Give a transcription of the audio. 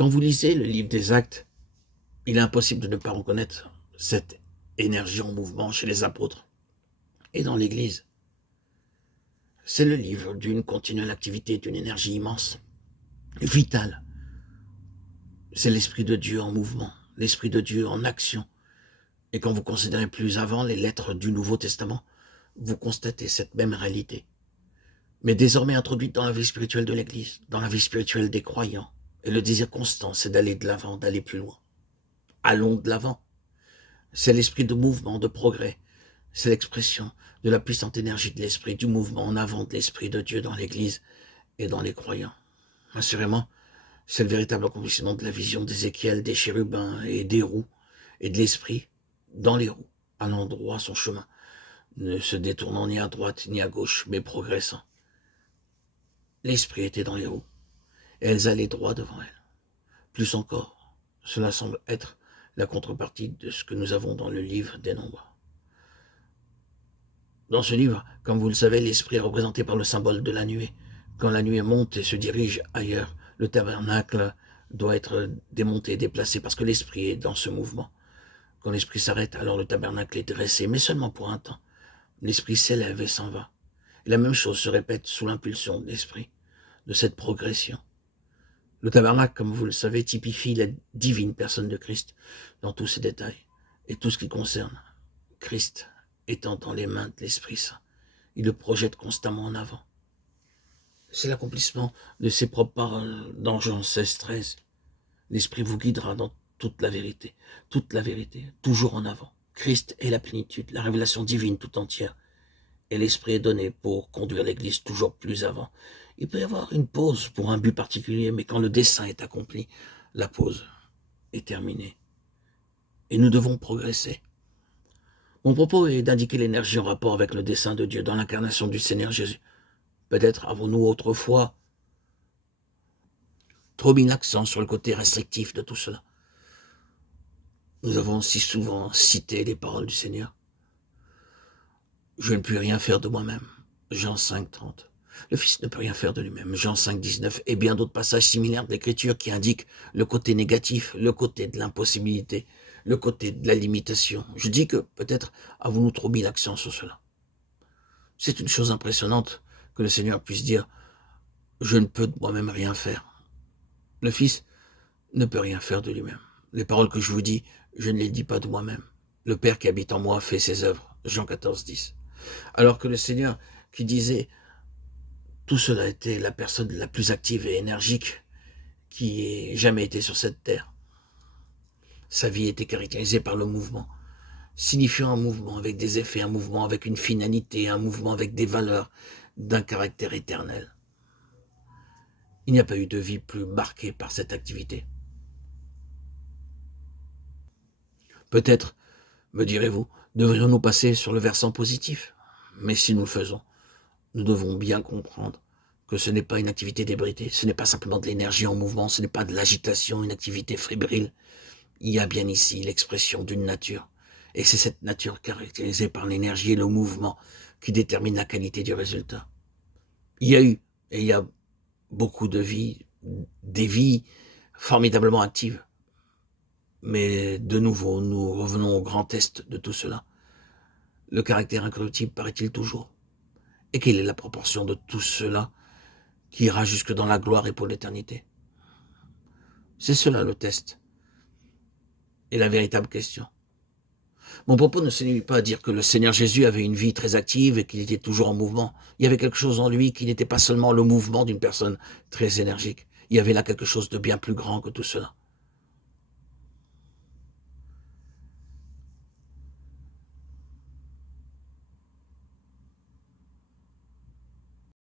Quand vous lisez le livre des Actes, il est impossible de ne pas reconnaître cette énergie en mouvement chez les apôtres et dans l'Église. C'est le livre d'une continuelle activité, d'une énergie immense, vitale. C'est l'Esprit de Dieu en mouvement, l'Esprit de Dieu en action. Et quand vous considérez plus avant les lettres du Nouveau Testament, vous constatez cette même réalité. Mais désormais introduite dans la vie spirituelle de l'Église, dans la vie spirituelle des croyants. Et le désir constant, c'est d'aller de l'avant, d'aller plus loin. Allons de l'avant. C'est l'esprit de mouvement, de progrès. C'est l'expression de la puissante énergie de l'esprit, du mouvement en avant de l'esprit de Dieu dans l'Église et dans les croyants. Assurément, c'est le véritable accomplissement de la vision d'Ézéchiel, des chérubins et des roues, et de l'esprit dans les roues, allant droit son chemin, ne se détournant ni à droite ni à gauche, mais progressant. L'esprit était dans les roues, et elles allaient droit devant elles. Plus encore, cela semble être la contrepartie de ce que nous avons dans le livre des Nombres. Dans ce livre, comme vous le savez, l'esprit est représenté par le symbole de la nuée. Quand la nuée monte et se dirige ailleurs, le tabernacle doit être démonté, déplacé, parce que l'esprit est dans ce mouvement. Quand l'esprit s'arrête, alors le tabernacle est dressé, mais seulement pour un temps. L'esprit s'élève et s'en va. Et la même chose se répète sous l'impulsion de l'esprit, de cette progression. Le tabernacle, comme vous le savez, typifie la divine personne de Christ dans tous ses détails et tout ce qui concerne Christ étant dans les mains de l'Esprit Saint. Il le projette constamment en avant. C'est l'accomplissement de ses propres paroles dans Jean 16, 13. L'Esprit vous guidera dans toute la vérité, toujours en avant. Christ est la plénitude, la révélation divine tout entière. Et l'Esprit est donné pour conduire l'Église toujours plus avant. Il peut y avoir une pause pour un but particulier, mais quand le dessein est accompli, la pause est terminée. Et nous devons progresser. Mon propos est d'indiquer l'énergie en rapport avec le dessein de Dieu dans l'incarnation du Seigneur Jésus. Peut-être avons-nous autrefois trop mis l'accent sur le côté restrictif de tout cela. Nous avons si souvent cité les paroles du Seigneur. Je ne puis rien faire de moi-même. Jean 5, 30. Le Fils ne peut rien faire de lui-même. Jean 5, 19. Et bien d'autres passages similaires de l'Écriture qui indiquent le côté négatif, le côté de l'impossibilité, le côté de la limitation. Je dis que peut-être avons-nous trop mis l'accent sur cela. C'est une chose impressionnante que le Seigneur puisse dire « Je ne peux de moi-même rien faire ». Le Fils ne peut rien faire de lui-même. Les paroles que je vous dis, je ne les dis pas de moi-même. Le Père qui habite en moi fait ses œuvres. Jean 14, 10. Alors que le Seigneur qui disait tout cela était la personne la plus active et énergique qui ait jamais été sur cette terre. Sa vie était caractérisée par le mouvement, signifiant un mouvement avec des effets, un mouvement avec une finalité, un mouvement avec des valeurs d'un caractère éternel. Il n'y a pas eu de vie plus marquée par cette activité. Peut-être, me direz-vous, devrions-nous passer sur le versant positif. Mais si nous le faisons, nous devons bien comprendre que ce n'est pas une activité débridée, ce n'est pas simplement de l'énergie en mouvement, ce n'est pas de l'agitation, une activité fébrile. Il y a bien ici l'expression d'une nature. Et c'est cette nature caractérisée par l'énergie et le mouvement qui détermine la qualité du résultat. Il y a eu, et il y a beaucoup de vies, des vies formidablement actives. Mais de nouveau, nous revenons au grand test de tout cela. Le caractère incorruptible paraît-il toujours? Et quelle est la proportion de tout cela qui ira jusque dans la gloire et pour l'éternité? C'est cela le test. Et la véritable question. Mon propos ne se limite pas à dire que le Seigneur Jésus avait une vie très active et qu'il était toujours en mouvement. Il y avait quelque chose en lui qui n'était pas seulement le mouvement d'une personne très énergique. Il y avait là quelque chose de bien plus grand que tout cela.